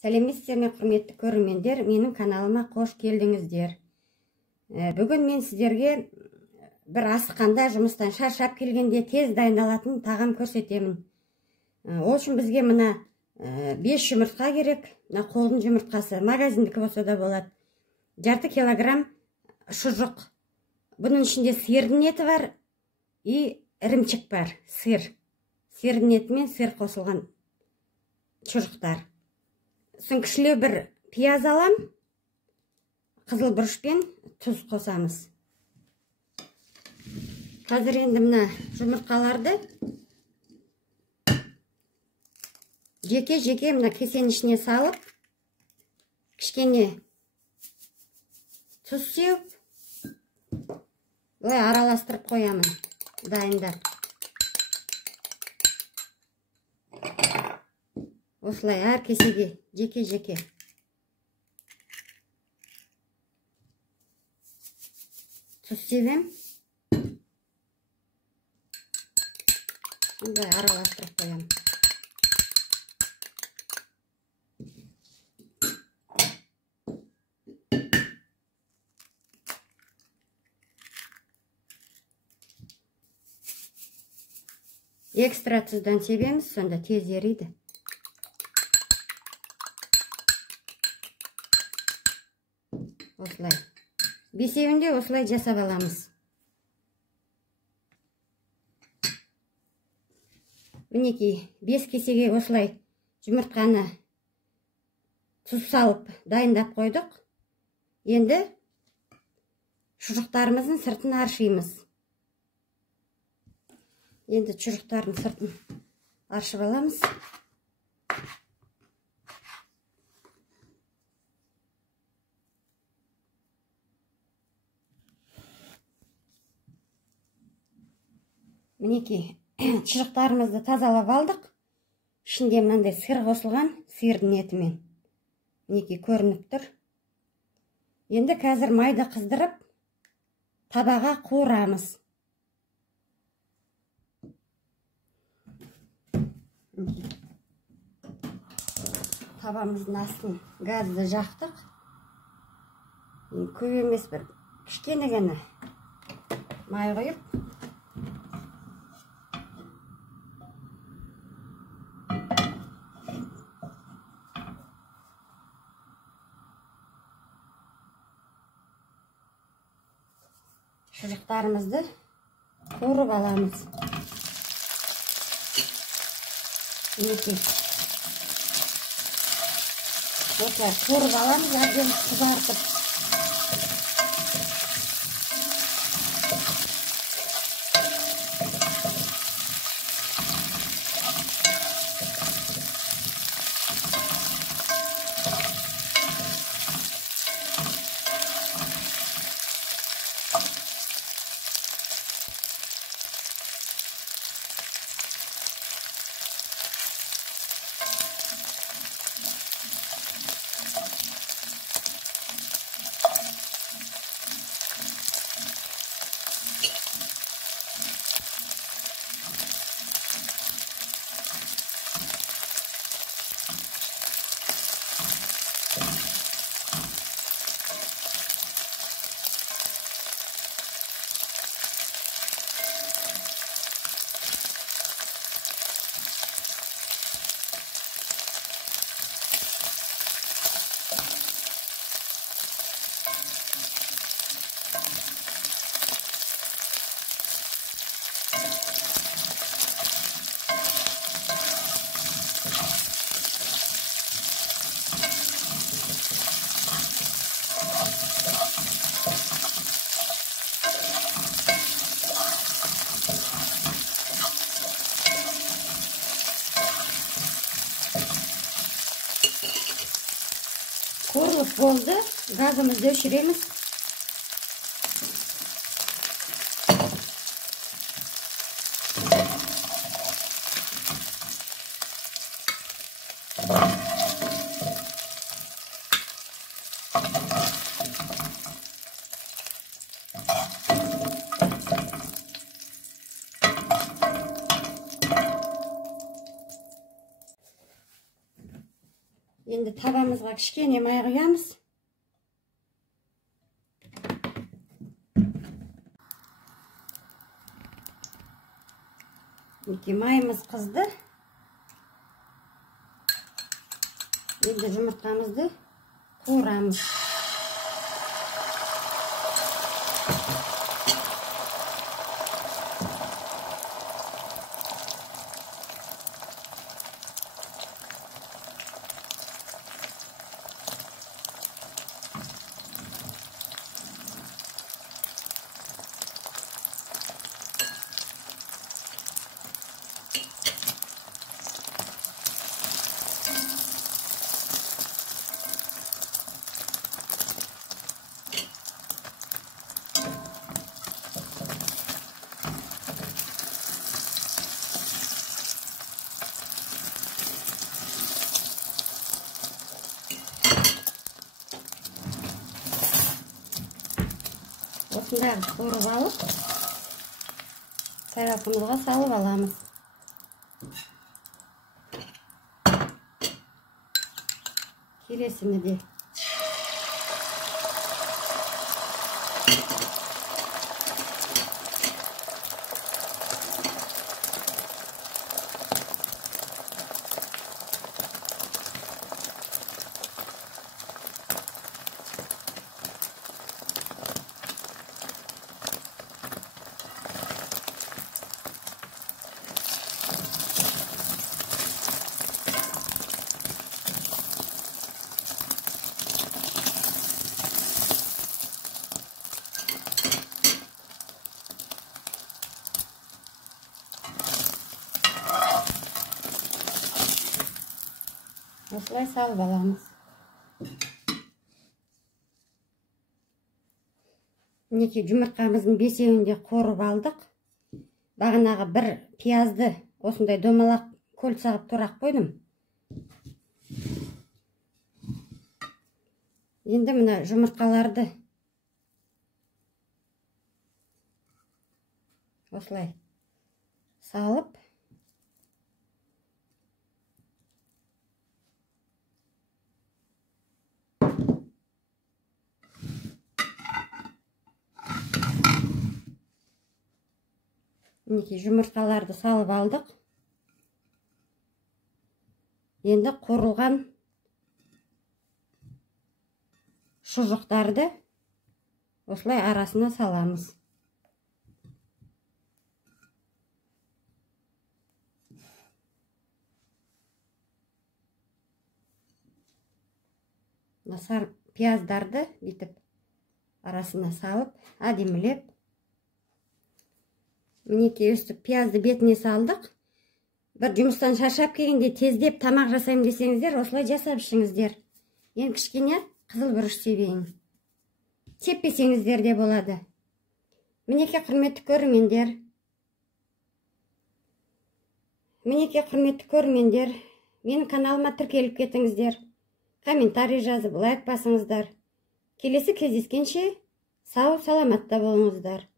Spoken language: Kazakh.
Сәлеметсіздер ме, құрметті көрермендер, менің каналыма қош келдіңіздер. Бүгін мен сіздерге бір асыққанда, жұмыстан шаршап келгенде тез дайындалатын тағам көрсетемін. Ол үшін бізге мына 5 жұмыртқа керек. Мына қолдың жұмыртқасы, магазиндікі болса да болады. Жарты килограмм шұжық. Бұның ішінде сиырдың еті бар и ірімшік бар, сыр. Сиырдың еті мен сыр қосылған шұжықтар. Соң кішілеу бір пияз алам, қызыл бұрышпен тұз қосамыз. Қазір енді мына жұмыртқаларды жеке-жеке мына кесенің ішіне салып, кішкене тұз сеуіп, бұлай араластырып қоямын, дайындап. Осылай әр кесеге жеке-жеке. Тұз себем. Бұлай араластырып қоямын. Экстра тұздан себеміз, сонда тез ериді. Осылай. Бесеуінде осылай жасап аламыз. Мінекей, 5 кесеге осылай жұмыртқаны тұз салып дайындап қойдық. Енді шұжықтарымыздың сыртын аршимыз. Енді шұжықтардың сыртын аршып аламыз. Мінекей, шұжықтарымызды тазалап алдық. Ішінде мынандай сыр қосылған, сиырдың етімен. Мінекей, көрініп тұр. Енді қазір майды қыздырып, табаға қуырамыз. Табамыздың астын газды жақтық. Көп емес, бір кішкене ғана май қойып, шұжықтарымызды қуырып аламыз. Мінекей. Осылай қуырып аламыз, әбден қызартып. Қуырылып болды, газымызды өшіреміз. Енді табамызға кішкене май құямыз. Майымыз қызды. Енді жұмыртқамызды қуырамыз. Осындағы қуырып алып, тарелкамызға салып аламыз. Келесіні де. Осылай салып аламыз. Мінекей жұмыртқамыздың бесеуін де қуырып алдық. Бағанағы бір пиязды осындай домалақ кольца қылып тұрақ қойдым. Енді мына жұмыртқаларды осылай салып, мінекей жұмыртқаларды салып алдық. Енді қуырылған шұжықтарды осылай арасына саламыз. Сары пияздарды бүйтіп арасына салып, әдемілеп. Мінекей өстіп пиязды бетіне салдық. Бір жұмыстан шаршап келгенде тездеп тамақ жасаймын десеңіздер, осылай жасап ішіңіздер. Енді кішкене қызыл бұрыш себейін. Сеппесеңіздер де болады. Мінекей құрметті көрермендер. Менің каналыма тіркеліп кетіңіздер. Комментарий жазып, лайк басыңыздар. Келесі кездескенше сау саламатта болыңыздар.